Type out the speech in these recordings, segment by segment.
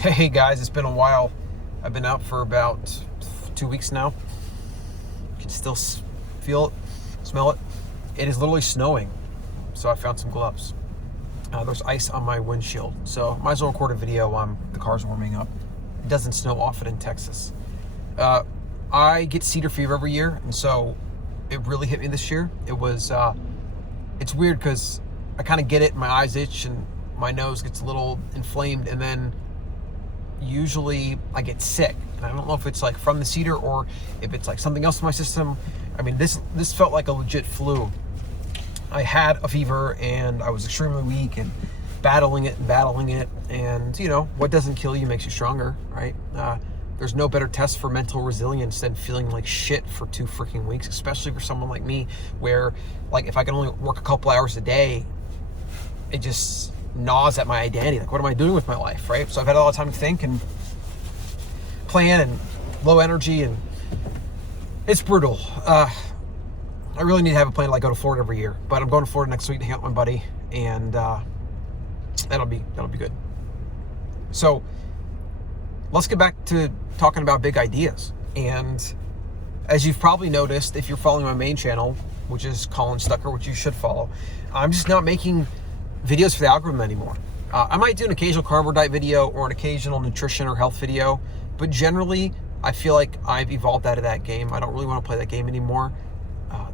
Hey guys, it's been a while. I've been out for about 2 weeks now. You can still feel it, smell it. It is literally snowing, so I found some gloves. There's ice on my windshield, so might as well record a video while the car's warming up. It doesn't snow often in Texas. I get cedar fever every year, and so it really hit me this year. It's weird because I kind of get it, my eyes itch and my nose gets a little inflamed, and then usually I get sick. And I don't know if it's like from the cedar or if it's like something else in my system. I mean, this felt like a legit flu. I had a fever and I was extremely weak and battling it. And you know, what doesn't kill you makes you stronger, right? There's no better test for mental resilience than feeling like shit for 2 freaking weeks, especially for someone like me, where like if I can only work a couple hours a day, it just gnaws at my identity. Like, what am I doing with my life, right? So I've had a lot of time to think and plan, and low energy, and it's brutal. I really need to have a plan to like go to Florida every year, but I'm going to Florida next week to hang out with my buddy, and that'll be good. So let's get back to talking about big ideas. And as you've probably noticed, if you're following my main channel, which is Colin Stucker, which you should follow, I'm just not making videos for the algorithm anymore. I might do an occasional carnivore diet video or an occasional nutrition or health video, but generally I feel like I've evolved out of that game. I don't really want to play that game anymore.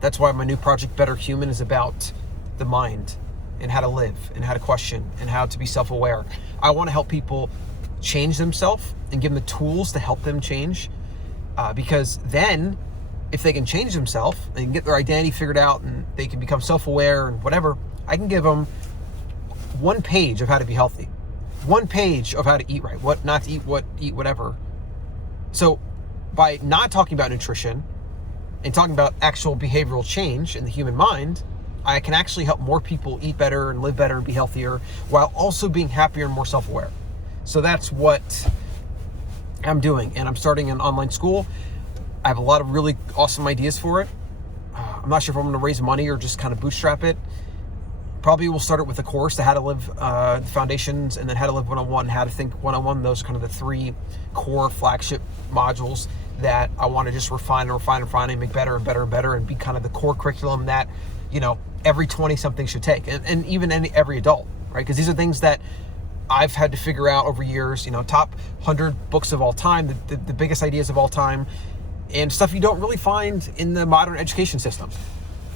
That's why my new project, Better Human, is about the mind and how to live and how to question and how to be self-aware. I want to help people change themselves and give them the tools to help them change, because then if they can change themselves and can get their identity figured out and they can become self-aware and whatever, I can give them 1 page of how to be healthy, 1 page of how to eat right, what not to eat, eat whatever. So by not talking about nutrition and talking about actual behavioral change in the human mind, I can actually help more people eat better and live better and be healthier while also being happier and more self-aware. So that's what I'm doing, and I'm starting an online school. I have a lot of really awesome ideas for it. I'm not sure if I'm going to raise money or just kind of bootstrap it. Probably we'll start it with a course to how to live, the foundations, and then how to live one-on-one, how to think one-on-one. Those are kind of the 3 core flagship modules that I want to just refine and make better and better and better, and be kind of the core curriculum that, you know, every 20-something should take, and even every adult, right? Because these are things that I've had to figure out over years, you know, top 100 books of all time, the biggest ideas of all time, and stuff you don't really find in the modern education system,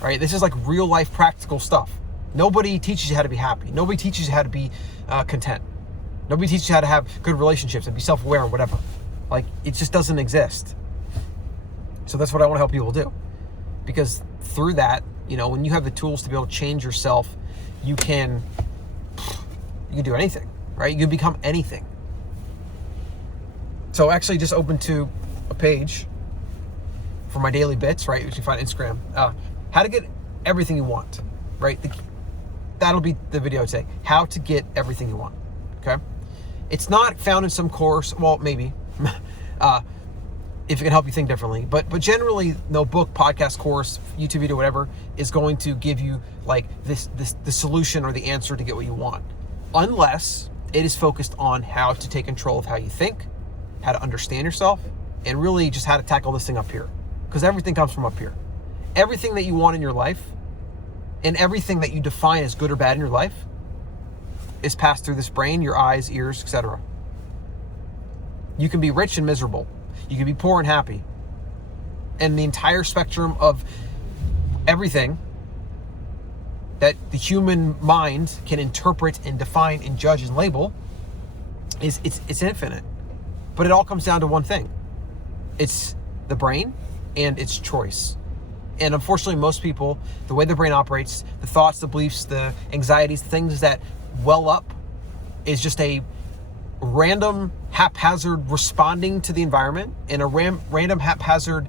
right? This is like real life practical stuff. Nobody teaches you how to be happy. Nobody teaches you how to be content. Nobody teaches you how to have good relationships and be self-aware or whatever. Like, it just doesn't exist. So that's what I want to help people do. Because through that, you know, when you have the tools to be able to change yourself, you can do anything, right? You can become anything. So actually just open to a page for my daily bits, right? You can find Instagram. How to get everything you want, right? That'll be the video today. How to get everything you want, okay? It's not found in some course, well, maybe, if it can help you think differently. But generally, no book, podcast, course, YouTube video, whatever, is going to give you like the solution or the answer to get what you want, unless it is focused on how to take control of how you think, how to understand yourself, and really just how to tackle this thing up here. Because everything comes from up here. Everything that you want in your life, and everything that you define as good or bad in your life, is passed through this brain, your eyes, ears, etc. You can be rich and miserable. You can be poor and happy. And the entire spectrum of everything that the human mind can interpret and define and judge and label it's infinite. But it all comes down to one thing. It's the brain and its choice. And unfortunately, most people, the way the brain operates, the thoughts, the beliefs, the anxieties, the things that well up, is just a random, haphazard responding to the environment, and a random haphazard,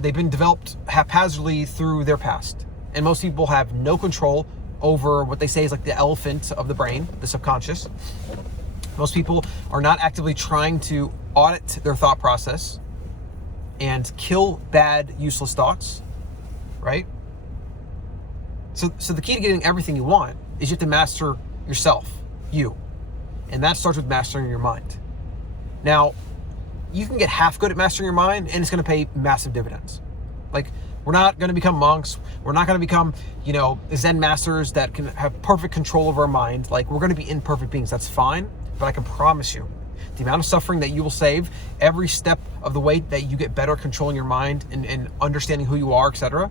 they've been developed haphazardly through their past. And most people have no control over what they say is like the elephant of the brain, the subconscious. Most people are not actively trying to audit their thought process and kill bad, useless thoughts, right? So the key to getting everything you want is you have to master yourself, you. And that starts with mastering your mind. Now, you can get half good at mastering your mind, and it's going to pay massive dividends. Like, we're not going to become monks. We're not going to become, Zen masters that can have perfect control of our mind. Like, we're going to be imperfect beings. That's fine. But I can promise you, the amount of suffering that you will save every step of the way that you get better at controlling your mind and understanding who you are, etc.,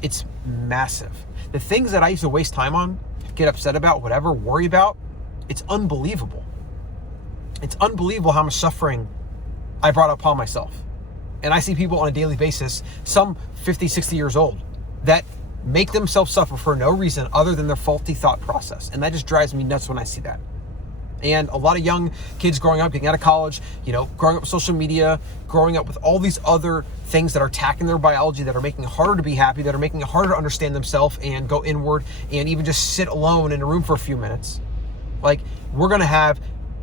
it's massive. The things that I used to waste time on, get upset about, whatever, worry about, it's unbelievable. It's unbelievable how much suffering I brought upon myself. And I see people on a daily basis, some 50, 60 years old, that make themselves suffer for no reason other than their faulty thought process. And that just drives me nuts when I see that. And a lot of young kids growing up, getting out of college, growing up with social media, growing up with all these other things that are attacking their biology, that are making it harder to be happy, that are making it harder to understand themselves and go inward and even just sit alone in a room for a few minutes. Like, we're going to have,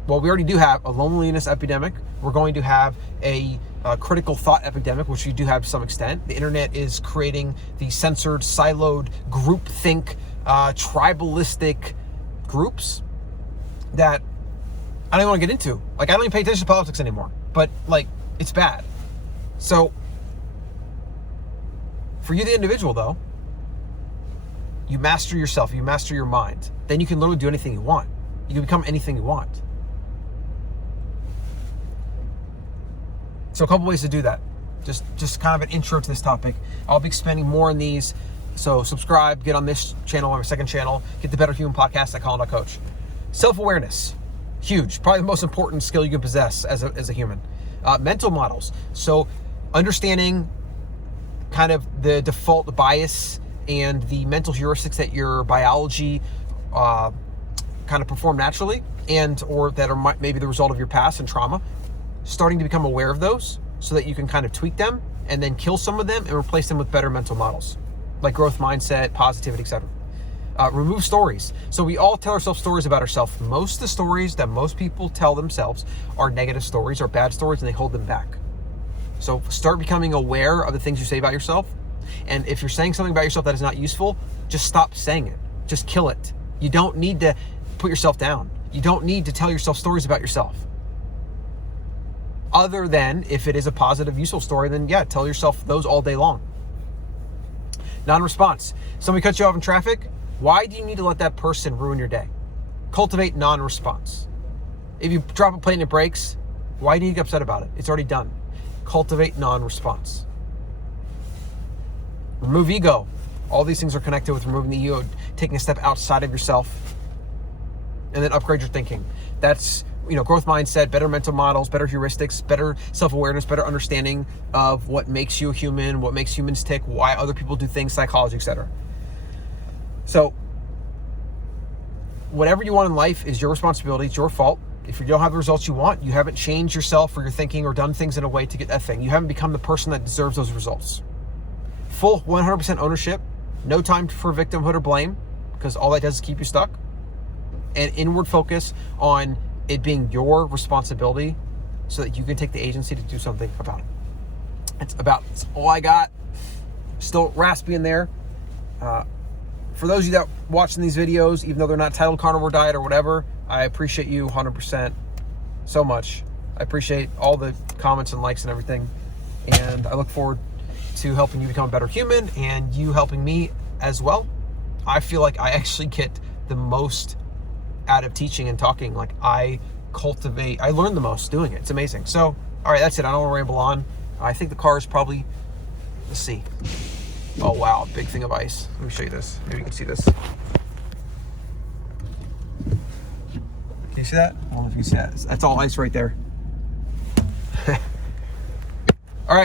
we already do have a loneliness epidemic. We're going to have a critical thought epidemic, which we do have to some extent. The internet is creating the censored, siloed, groupthink, tribalistic groups that I don't even want to get into. Like, I don't even pay attention to politics anymore, but it's bad. So for you, the individual, though, you master yourself, you master your mind, then you can literally do anything you want. You can become anything you want. So a couple ways to do that. Just kind of an intro to this topic. I'll be expanding more on these. So subscribe, get on this channel, on my second channel, get the Better Human Podcast at colin.coach. Self-awareness, huge, probably the most important skill you can possess as a human. Mental models, so understanding kind of the default bias and the mental heuristics that your biology kind of perform naturally, or that are maybe the result of your past and trauma. Starting to become aware of those so that you can kind of tweak them and then kill some of them and replace them with better mental models like growth mindset, positivity, etc. Remove stories. So we all tell ourselves stories about ourselves. Most of the stories that most people tell themselves are negative stories or bad stories, and they hold them back. So start becoming aware of the things you say about yourself. And if you're saying something about yourself that is not useful, just stop saying it. Just kill it. You don't need to put yourself down. You don't need to tell yourself stories about yourself. Other than if it is a positive, useful story, then yeah, tell yourself those all day long. Non-response. Somebody cuts you off in traffic. Why do you need to let that person ruin your day? Cultivate non-response. If you drop a plate and it breaks, why do you get upset about it? It's already done. Cultivate non-response. Remove ego. All these things are connected with removing the ego, taking a step outside of yourself, and then upgrade your thinking. That's growth mindset, better mental models, better heuristics, better self-awareness, better understanding of what makes you a human, what makes humans tick, why other people do things, psychology, etc. So whatever you want in life is your responsibility. It's your fault. If you don't have the results you want, you haven't changed yourself or your thinking or done things in a way to get that thing. You haven't become the person that deserves those results. Full 100% ownership. No time for victimhood or blame, because all that does is keep you stuck. And inward focus on it being your responsibility so that you can take the agency to do something about it. That's all I got. Still raspy in there. For those of you that watching these videos, even though they're not titled carnivore diet or whatever, I appreciate you 100% so much. I appreciate all the comments and likes and everything. And I look forward to helping you become a better human and you helping me as well. I feel like I actually get the most out of teaching and talking. Like I learn the most doing it. It's amazing. So, all right, that's it. I don't want to ramble on. I think the car is probably, let's see. Oh, wow, big thing of ice. Let me show you this. Maybe you can see this. Can you see that? I don't know if you can see that. That's all ice right there.